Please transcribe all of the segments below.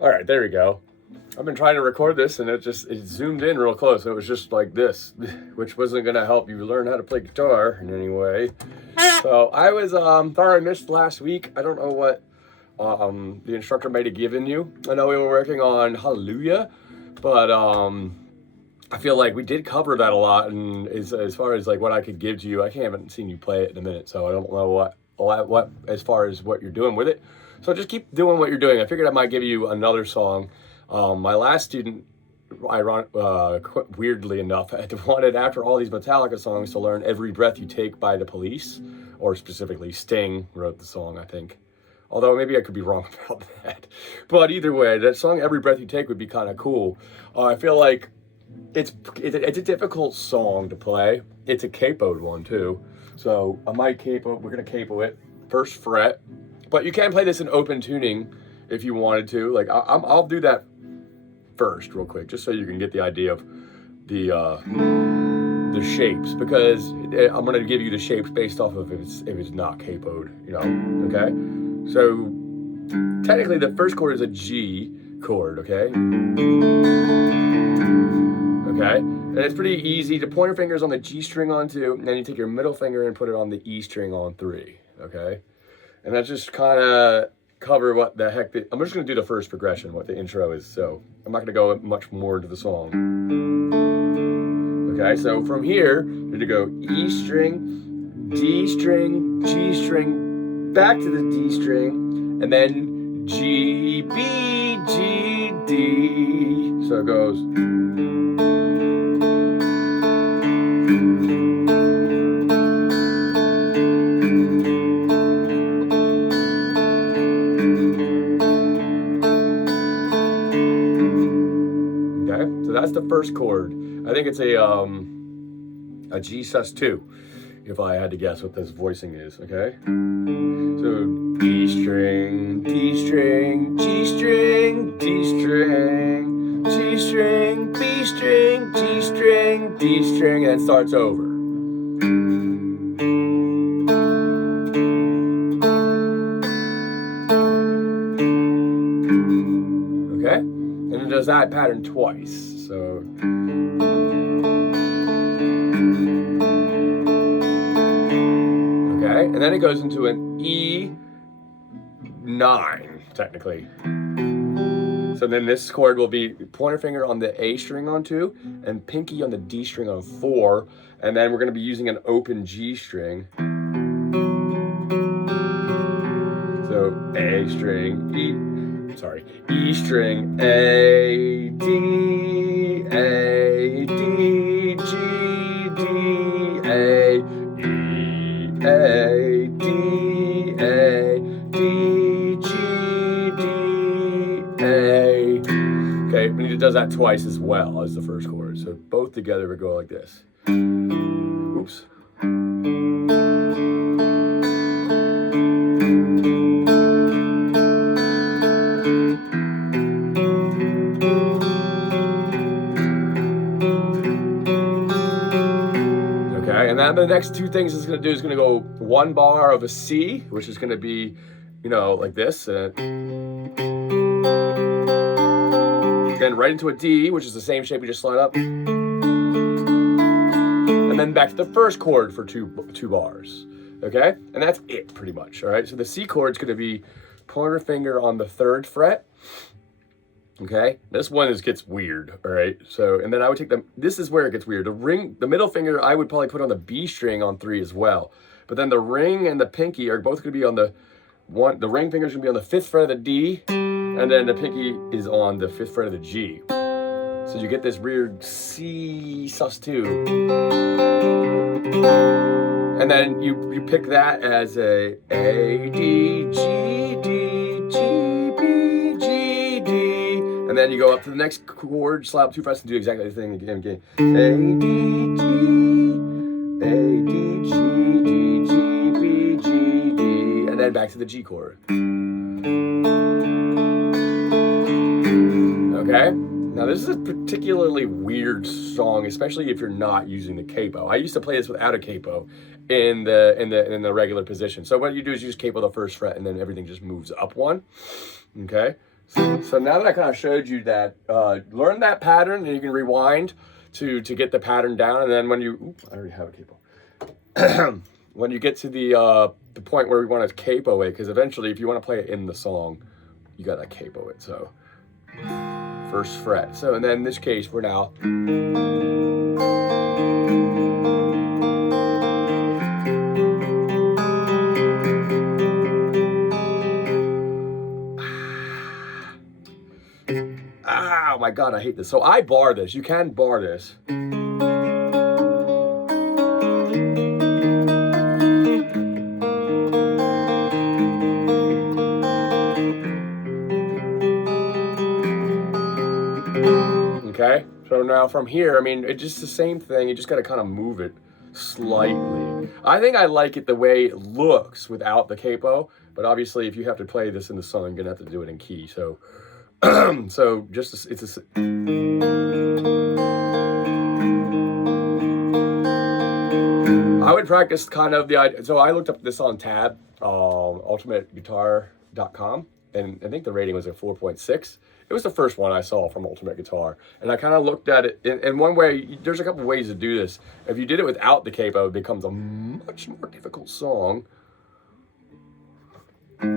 All right, there we go. I've been trying to record this and it zoomed in real close. It was just like this, which wasn't gonna help you learn how to play guitar in any way. So I was sorry I missed last week. I don't know what the instructor might have given you. I know we were working on Hallelujah, but I feel like we did cover that a lot. And as far as like what I could give to you, I haven't seen you play it in a minute, so I don't know what as far as what you're doing with it. So just keep doing what you're doing. I figured I might give you another song. My last student, weirdly enough, wanted, after all these Metallica songs, to learn Every Breath You Take by the Police, or specifically Sting wrote the song, I think. Although maybe I could be wrong about that. But either way, that song Every Breath You Take would be kind of cool. I feel like it's a difficult song to play. It's a capoed one too. So I might capo, we're gonna capo it, first fret. But you can play this in open tuning if you wanted to. Like I'll do that first real quick, just so you can get the idea of the shapes, because I'm gonna give you the shapes based off of if it's not capoed, you know, okay? So technically the first chord is a G chord, okay? Okay, and it's pretty easy. The pointer finger is on the G string on 2, and then you take your middle finger and put it on the E string on 3, okay? And that's just kind of cover what the heck, I'm just gonna do the first progression, what the intro is, so I'm not gonna go much more into the song. Okay, so from here, you're gonna go E string, D string, G string, back to the D string, and then G, B, G, D. So it goes. Okay, so that's the first chord. I think it's a G sus2, if I had to guess what this voicing is, okay? So D string, D string, G string, D string, G string, B string, G string, D string, and it starts over. Okay? And it does that pattern twice, so. Okay, and then it goes into an E9, technically. So then this chord will be pointer finger on the A string on 2, and pinky on the D string on 4, and then we're gonna be using an open G string. So A string, E string, A, D, G, D, A, E, A, D, G, D, A. Okay, and it does that twice as well as the first chord. So both together would go like this. Oops. And then the next two things it's going to do is going to go one bar of a C, which is going to be, you know, like this. Then right into a D, which is the same shape we just slide up. And then back to the first chord for two bars. Okay? And that's it pretty much. All right? So the C chord is going to be pointer finger on the 3rd fret. Okay, this one gets weird, all right? So, and then I would take this is where it gets weird. The middle finger, I would probably put on the B string on 3 as well. But then the ring and the pinky are both gonna be on the ring finger's gonna be on the 5th fret of the D, and then the pinky is on the 5th fret of the G. So you get this weird C sus2. And then you pick that as a D, G, D, G, B, G, D. And then you go up to the next chord, slap 2 frets, and do exactly the thing again. A, D, G, A, D, G, D, G, B, G, D, and then back to the G chord. Okay? Now this is a particularly weird song, especially if you're not using the capo. I used to play this without a capo in the regular position. So what you do is you just capo the 1st fret, and then everything just moves up one. Okay? So now that I kind of showed you that, learn that pattern, and you can rewind to get the pattern down. And then when you, I already have a capo. When you get to the point where we want to capo it, because eventually, if you want to play it in the song, you gotta capo it. So first fret. So and then in this case, we're now. Oh my God, I hate this. So I bar this. You can bar this. Okay, so now from here, I mean, it's just the same thing. You just got to kind of move it slightly. I think I like it the way it looks without the capo, but obviously if you have to play this in the song, you're gonna have to do it in key. So, so just it's a. I would practice kind of the idea. So I looked up this on Tab, ultimateguitar.com, and I think the rating was a 4.6. It was the first one I saw from Ultimate Guitar. And I kind of looked at it in one way. There's a couple ways to do this. If you did it without the capo, it becomes a much more difficult song. See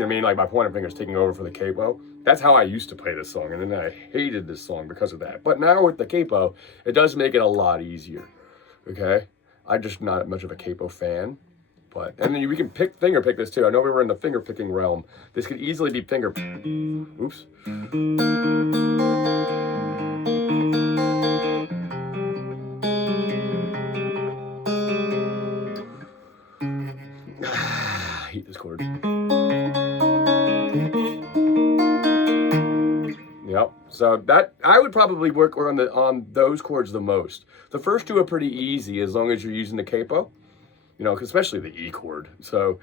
what I mean? Like my pointer finger's taking over for the capo. That's how I used to play this song, and then I hated this song because of that. But now with the capo, it does make it a lot easier. Okay? I'm just not much of a capo fan. But and then we can finger pick this too. I know we were in the finger picking realm. This could easily be finger. Oops. I hate this chord. Yep. So that I would probably work on those chords the most. The first two are pretty easy as long as you're using the capo, you know, especially the E chord. So,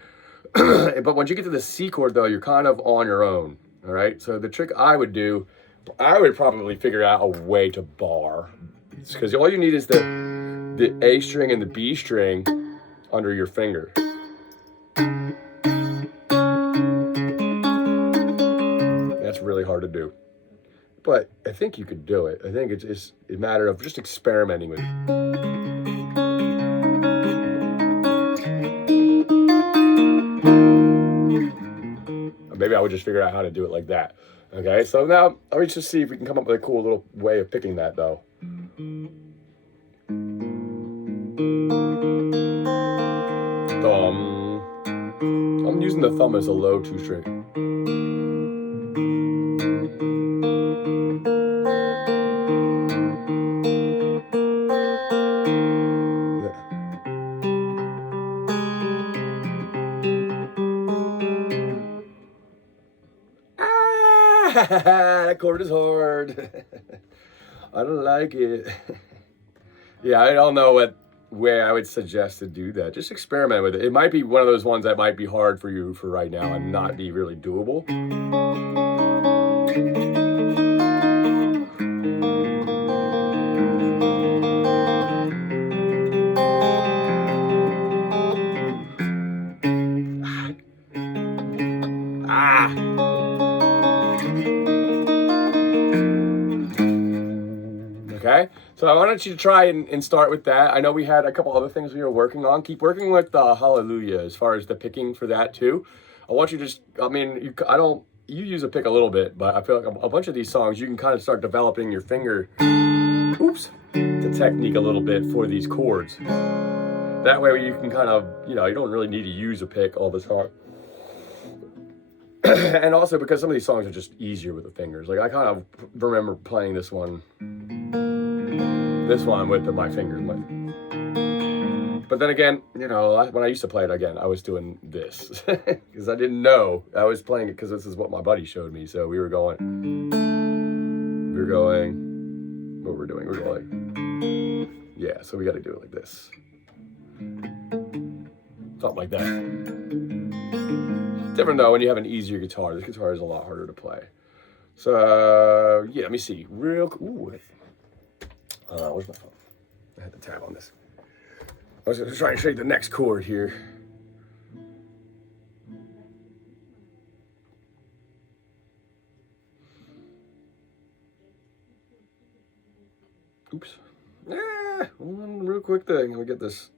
but once you get to the C chord though, you're kind of on your own. All right. So the trick I would do, I would probably figure out a way to bar, because all you need is the A string and the B string under your finger. That's really hard to do. But I think you could do it. I think it's just a matter of just experimenting with it. Maybe I would just figure out how to do it like that. Okay, so now let me just see if we can come up with a cool little way of picking that though. Thumb. I'm using the thumb as a low 2 string. That chord is hard. I don't like it. Yeah, I don't know what way I would suggest to do that. Just experiment with it. It might be one of those ones that might be hard for you for right now and not be really doable. Okay, so I wanted you to try and start with that. I know we had a couple other things we were working on. Keep working with Hallelujah as far as the picking for that too. I want you to just, I mean, you use a pick a little bit, but I feel like a bunch of these songs, you can kind of start developing your finger, the technique a little bit for these chords. That way you can kind of, you know, you don't really need to use a pick all the time. And also because some of these songs are just easier with the fingers. Like I kind of remember playing this one with my fingers. But then again, you know, when I used to play it again, I was doing this because I didn't know. I was playing it because this is what my buddy showed me. So we were going, what we're doing, we're going, yeah, so we got to do it like this. Something like that. Different though when you have an easier guitar. This guitar is a lot harder to play. So yeah, let me see. Real. Ooh. Where's my phone? I had the tab on this. I was going to try and show you the next chord here. Oops. One real quick thing. Let me get this.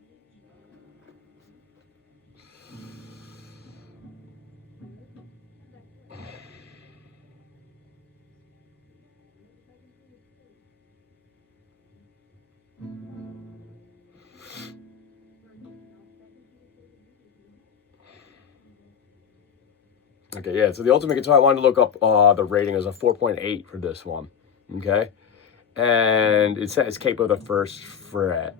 Okay, yeah, so the Ultimate Guitar, I wanted to look up the rating as a 4.8 for this one, okay? And it says capo the first fret.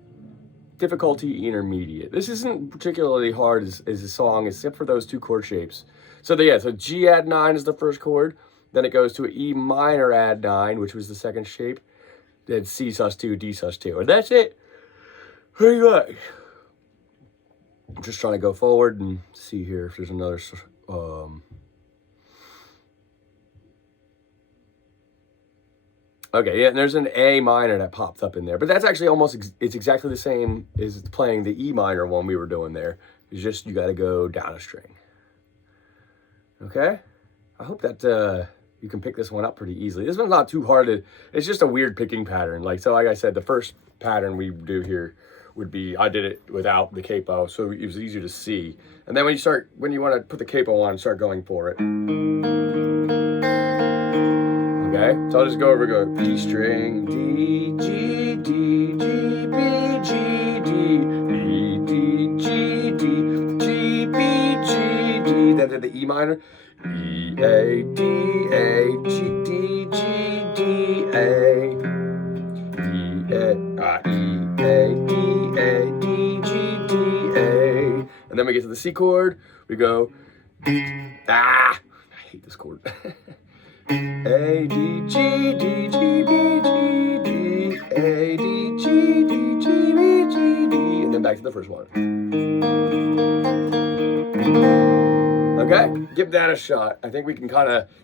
Difficulty intermediate. This isn't particularly hard as a song, except for those two chord shapes. So so G add 9 is the first chord, then it goes to an E minor add 9, which was the second shape, then C sus2, D sus2, and that's it. Pretty much. I'm just trying to go forward and see here if there's another... Okay, yeah, and there's an A minor that pops up in there. But that's actually it's exactly the same as playing the E minor one we were doing there. It's just you got to go down a string. Okay? I hope that you can pick this one up pretty easily. This one's not too hard. It's just a weird picking pattern. Like I said, the first pattern we do here would be, I did it without the capo, so it was easier to see. And then when you want to put the capo on and start going for it. Okay, so I'll just go over and go D string, D, G, D, G, B, G, D, B, D, G, D, G, B, G, D, then to the E minor, E, A, D, A, G, D, G, D, A, E, A, D, A, D, G, D, A, and then we get to the C chord, we go, I hate this chord. A, D, G, D, G, B, G, D, A, D, G, D, G, B, G, D, and then back to the first one. Okay, give that a shot. I think we can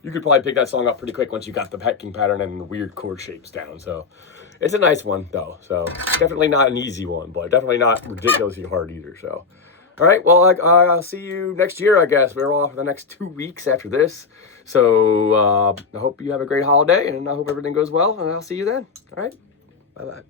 you could probably pick that song up pretty quick once you got the picking pattern and the weird chord shapes down. So it's a nice one though. So definitely not an easy one, but definitely not ridiculously hard either. So. All right, well, I'll see you next year, I guess. We're off for the next 2 weeks after this. So I hope you have a great holiday, and I hope everything goes well, and I'll see you then. All right, bye-bye.